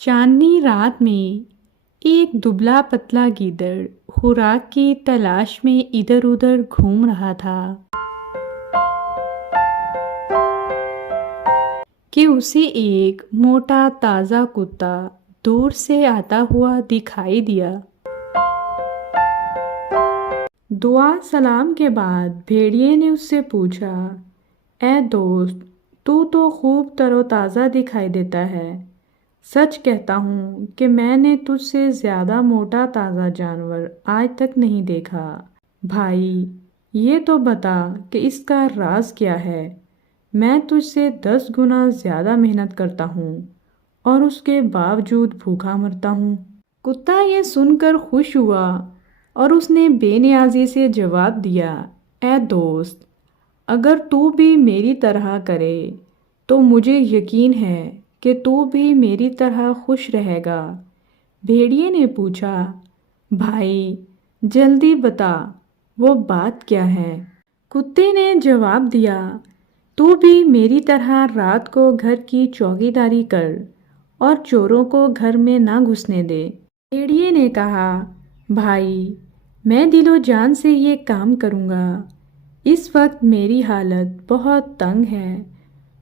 چاندنی رات میں ایک دبلا پتلا گیدڑ خوراک کی تلاش میں ادھر ادھر گھوم رہا تھا کہ اسے ایک موٹا تازہ کتا دور سے آتا ہوا دکھائی دیا۔ دعا سلام کے بعد بھیڑیے نے اس سے پوچھا، اے دوست، تو خوب تر و تازہ دکھائی دیتا ہے۔ سچ کہتا ہوں کہ میں نے تجھ سے زیادہ موٹا تازہ جانور آج تک نہیں دیکھا۔ بھائی، یہ تو بتا کہ اس کا راز کیا ہے؟ میں تجھ سے 10 گنا زیادہ محنت کرتا ہوں اور اس کے باوجود بھوکا مرتا ہوں۔ کتا یہ سن کر خوش ہوا اور اس نے بے نیازی سے جواب دیا، اے دوست، اگر تو بھی میری طرح کرے تو مجھے یقین ہے کہ تو بھی میری طرح خوش رہے گا۔ بھیڑیے نے پوچھا، بھائی جلدی بتا، وہ بات کیا ہے؟ کتے نے جواب دیا، تو بھی میری طرح رات کو گھر کی چوکیداری کر اور چوروں کو گھر میں نہ گھسنے دے۔ بھیڑیے نے کہا، بھائی میں دل و جان سے یہ کام کروں گا۔ اس وقت میری حالت بہت تنگ ہے۔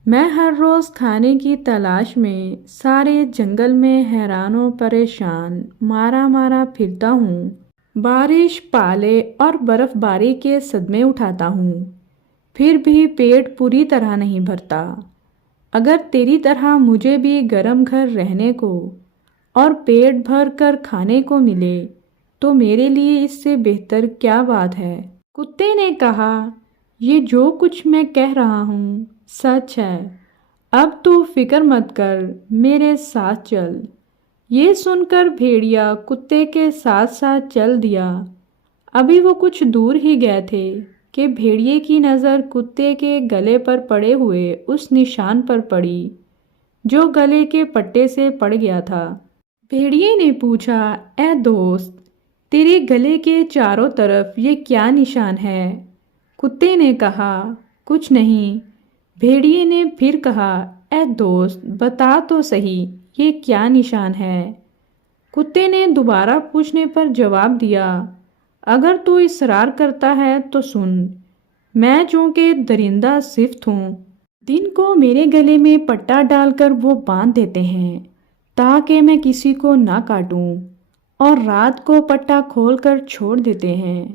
میں ہر روز کھانے کی تلاش میں سارے جنگل میں حیران و پریشان مارا پھرتا ہوں۔ بارش، پالے اور برف باری کے صدمے اٹھاتا ہوں، پھر بھی پیٹ پوری طرح نہیں بھرتا۔ اگر تیری طرح مجھے بھی گرم گھر رہنے کو اور پیٹ بھر کر کھانے کو ملے تو میرے لیے اس سے بہتر کیا بات ہے؟ کتے نے کہا، یہ جو کچھ میں کہہ رہا ہوں سچ ہے۔ اب تو فکر مت کر، میرے ساتھ چل۔ یہ سن کر بھیڑیا کتے کے ساتھ ساتھ چل دیا۔ ابھی وہ کچھ دور ہی گئے تھے کہ بھیڑیے کی نظر کتے کے گلے پر پڑے ہوئے اس نشان پر پڑی جو گلے کے پٹے سے پڑ گیا تھا۔ بھیڑیے نے پوچھا، اے دوست، تیرے گلے کے چاروں طرف یہ کیا نشان ہے؟ کتے نے کہا، کچھ نہیں۔ بھیڑیے نے پھر کہا، اے دوست بتا تو صحیح، یہ کیا نشان ہے؟ کتے نے دوبارہ پوچھنے پر جواب دیا، اگر تو اصرار کرتا ہے تو سن۔ میں چونکہ درندہ صفت ہوں، دن کو میرے گلے میں پٹا ڈال کر وہ باندھ دیتے ہیں تاکہ میں کسی کو نہ کاٹوں، اور رات کو پٹا کھول کر چھوڑ دیتے ہیں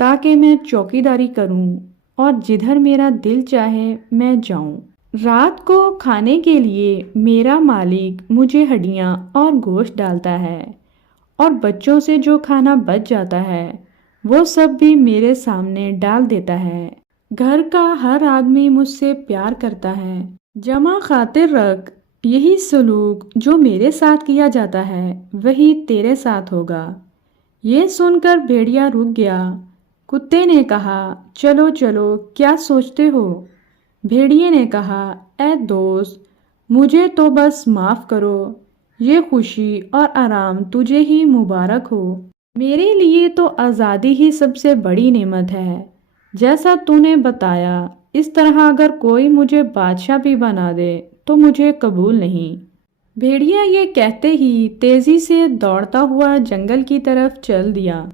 تاکہ میں چوکیداری کروں اور جدھر میرا دل چاہے میں جاؤں۔ رات کو کھانے کے لیے میرا مالک مجھے ہڈیاں اور گوشت ڈالتا ہے، اور بچوں سے جو کھانا بچ جاتا ہے وہ سب بھی میرے سامنے ڈال دیتا ہے۔ گھر کا ہر آدمی مجھ سے پیار کرتا ہے۔ جمع خاطر رکھ، یہی سلوک جو میرے ساتھ کیا جاتا ہے وہی تیرے ساتھ ہوگا۔ یہ سن کر بھیڑیا رک گیا۔ کتے نے کہا، چلو چلو، کیا سوچتے ہو؟ بھیڑیے نے کہا، اے دوست، مجھے تو بس معاف کرو، یہ خوشی اور آرام تجھے ہی مبارک ہو۔ میرے لیے تو آزادی ہی سب سے بڑی نعمت ہے۔ جیسا تو نے بتایا اس طرح اگر کوئی مجھے بادشاہ بھی بنا دے تو مجھے قبول نہیں۔ بھیڑیا یہ کہتے ہی تیزی سے دوڑتا ہوا جنگل کی طرف چل دیا۔